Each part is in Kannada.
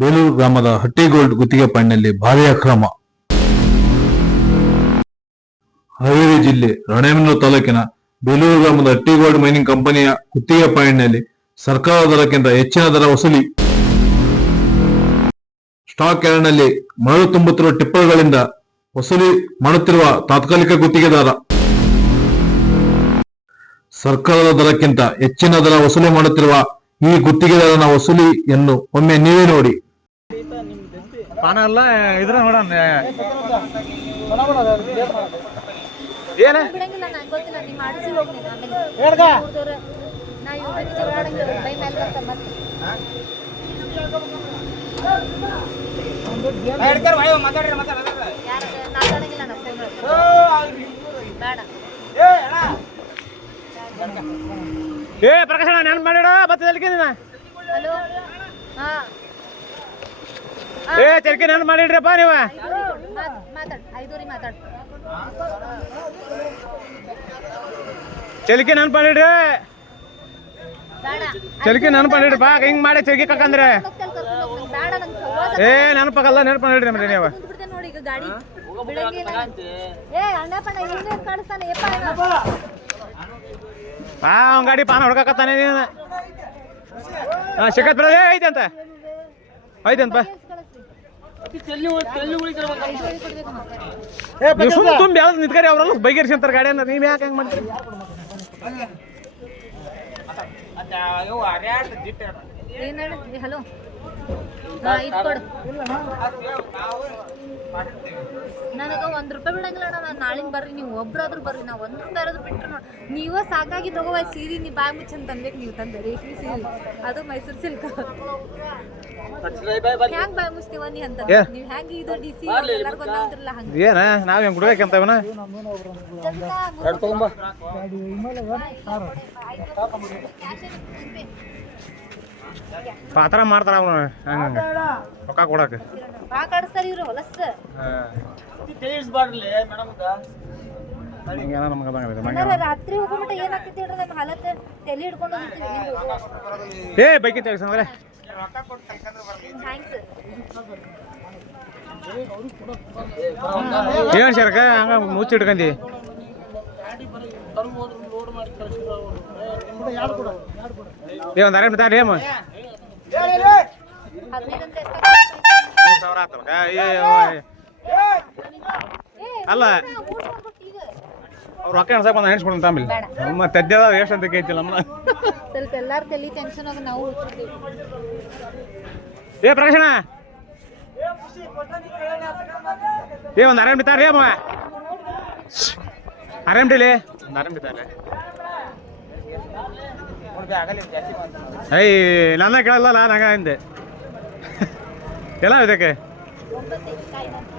ಬೇಲೂರು ಗ್ರಾಮದ ಹಟ್ಟಿಗೋಲ್ಡ್ ಗುತ್ತಿಗೆ ಪಾಡಿನಲ್ಲಿ ಭಾರೀ ಅಕ್ರಮ. ಹಾವೇರಿ ಜಿಲ್ಲೆ ರಾಣೆಬೆನ್ನೂರು ತಾಲೂಕಿನ ಬೇಲೂರು ಗ್ರಾಮದ ಹಟ್ಟಿಗೋಲ್ಡ್ ಮೈನಿಂಗ್ ಕಂಪನಿಯ ಗುತ್ತಿಗೆ ಪಾಡಿನಲ್ಲಿ ಸರ್ಕಾರದ ದರಕ್ಕಿಂತ ಹೆಚ್ಚಿನ ದರ ವಸೂಲಿ. ಸ್ಟಾಕ್ ಯಾರ್ಡ್ನಲ್ಲಿ ಮರಳು ತುಂಬುತ್ತಿರುವ ಟಿಪ್ಪರ್ಗಳಿಂದ ವಸೂಲಿ ಮಾಡುತ್ತಿರುವ ತಾತ್ಕಾಲಿಕ ಗುತ್ತಿಗೆದಾರ. ಸರ್ಕಾರದ ದರಕ್ಕಿಂತ ಹೆಚ್ಚಿನ ದರ ವಸೂಲಿ ಮಾಡುತ್ತಿರುವ ಈ ಗುತ್ತಿಗೆದಾರನ ವಸೂಲಿಯನ್ನು ಒಮ್ಮೆ ನೀವೇ ನೋಡಿ. ಪಾನ ಎಲ್ಲ ಇದ್ರ ನೋಡೋಣ ಏನ ಏ ಪ್ರಕಾಶ ನೆನ್ಪು ಮಾಡಿಡ ಬತ್ತದಲ್ಕಿ ಏ ತೆಲ್ಕಿ ನೆನ್ಪು ಮಾಡಿಡ್ರಪ್ಪ ನೀವ ಚೆಲ್ಕಿ ನೆನ್ಪು ಮಾಡಿಡ್ರಿ ಚೆಲ್ಕಿ ನೆನ್ಪು ಮಾಡಿಡ್ರಪ್ಪ ಹಿಂಗ್ ಮಾಡಿ ಚೆಲ್ಕಿ ಕಕ್ಕಂದ್ರೆ ಏ ನೆನಪಾಗಲ್ಲ ನೆನ್ಪು ಮಾಡಿಡ್ರಿ ಮರಿ ನೀವು ಅವ್ನ ಗಾಡಿ ಪಾನ ಹೊಡ್ಕತ್ತಾನೆ ನೀನು ಸಿಕ್ಕತ್ ಬಿಡ ಐತೆ ಅಂತ ಐತಂತ ಸುಮ್ ತುಂಬಿ ಯಾವ್ದು ನಿಂತ್ಕರಿ ಅವ್ರಲ್ಲ ಬೈಗೇರಿಸಿ ಅಂತಾರೆ ಗಾಡಿಯನ್ನ ನೀವ್ ಯಾಕೆ ಹೆಂಗ್ ಮಾಡ್ತೀರಿ? ಹಲೋ ನನಗ ₹1 ಬಿಡಂಗಿಲ್ಲ ಅಣ್ಣ. ನಾನು ನಾಳಿನ ಬರ್ರಿ, ನೀವು ಒಬ್ರಾದ್ರೂ ಬರ್ರಿ. ನಾ ₹1 ಬಿಟ್ರು ನೋಡಿ ನೀವ ಸಾಕಾಗಿ ತಗೋವ ಸೀರೆ. ನೀ ಬಾಯ್ ಮುಚ್ಚಂತ ತಂದ್ಬೇಕು. ನೀವು ತಂದೆ ರೇಷ್ಮೆ ಸೀರೆ, ಅದು ಮೈಸೂರು ಸಿಲ್ಕ್. ಹ್ಯಾಂಗ ಬಾಯ್ ಮುಚ್ತೀವ ನೀ ಅಂತ ನೀವ್ ಹೆಂಗ ಇದು DC ಎಲ್ಲಾರು ಬಂದಿರಲ್ಲ ಹಂಗ ಏನ ನಾವ್ ಹೆಂಗ್ ಬಿಡ್ಬೇಕಂತ ಇವನ ಪಾತ್ರ ಮಾಡ್ತಾರ ಅವನು ಹಂಗ ರೊಕ್ಕ ಕೊಡಕ ಕಾಡಿಸ್ತಾರ ಇವ್ರು ಹೊಲಸ್. ರಾತ್ರಿ ಹೋಗ್ಬಿಟ್ಟ ಏನಾಗ್ತೈತಿ ಹೇಳ್ರಿ ನಮ್ಮ ಹಾಲತ್ ತಲೆ ಹಿಡ್ಕೊಂಡು ಹೋಗಿರ್ತೀವಿ. ಏ ಬೈಕಿ ತೆಗಿಸಂದ್ರೆ ಏನ್ ಶರ್ಕ ಹಂಗ ಮುಚ್ಚಿಟ್ಕಂದಿ ಏ ಒಂದ್ ಅರೆ ಬಿಡ್ತಾರ ಏಮ 3,000 ಅಲ್ಲ ಅವ್ರು ರೊಕ್ಕ ಎಣ್ಸಕ್ ಬಂದ ಎಣ್ಸ್ಕೊಡ್ತಾನ ಆಮೇಲೆ ನಮ್ಮ ತೆದ್ದದ ಎಷ್ಟು ಅಂತ ಕೇಳ್ತಿಲ್ಲ ನಮ್ಮ ಸ್ವಲ್ಪ ಎಲ್ಲಾರ ತಲೆ ಟೆನ್ಷನ್ ಆಗ ನಾವು ಏ ಪ್ರಕಾಶಣ ಏ ಒಂದು ಆರಾಮ್ ಬಿಡ್ತಾರ ಏಮ ಆರಾಮ್ ಬಿಡಲಿ ಒಂದು ಆರಾಮ್ ಬಿಡ್ತಾರೆ ಐ ನನ್ನ ಕೇಳಲ್ಲ ನಂಗ ಹಿಂದೆ ಎಲ್ಲ ಇದಕ್ಕೆ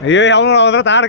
ಅಯ್ಯೋ ಅವನು ಹೋದ್ರೆ ತಾಡ್ಕ